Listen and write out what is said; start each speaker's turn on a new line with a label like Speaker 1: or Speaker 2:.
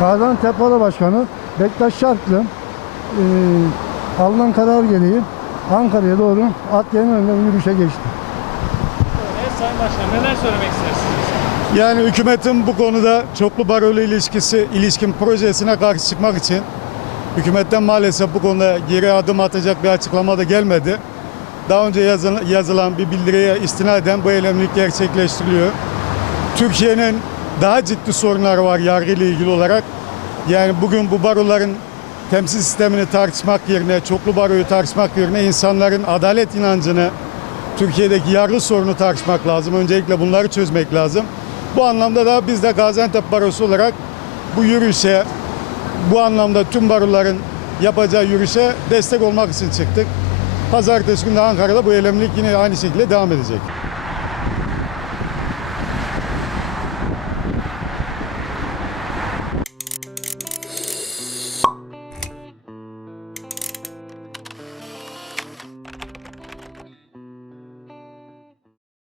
Speaker 1: Gaziantep Baro Başkanı Bektaş Şarklı e, alınan karar gereği Ankara'ya doğru Atlay'ın önünden yürüyüşe geçti.
Speaker 2: Evet Sayın Başkanım neler söylemek istersiniz?
Speaker 3: Yani hükümetin bu konuda çoklu barolu ilişkisi, ilişkin projesine karşı çıkmak için hükümetten maalesef bu konuda geri adım atacak bir açıklama da gelmedi. Daha önce yazılan, yazılan bir bildiriye istinaden bu eylemlik gerçekleştiriliyor. Türkiye'nin daha ciddi sorunları var yargıyla ilgili olarak. Yani bugün bu baroların temsil sistemini tartışmak yerine, çoklu baroyu tartışmak yerine insanların adalet inancını, Türkiye'deki yargı sorunu tartışmak lazım. Öncelikle bunları çözmek lazım. Bu anlamda da biz de Gaziantep Barosu olarak bu yürüyüşe, bu anlamda tüm baroların yapacağı yürüyüşe destek olmak için çıktık. Pazartesi günü Ankara'da bu eylemlilik yine aynı şekilde devam edecek.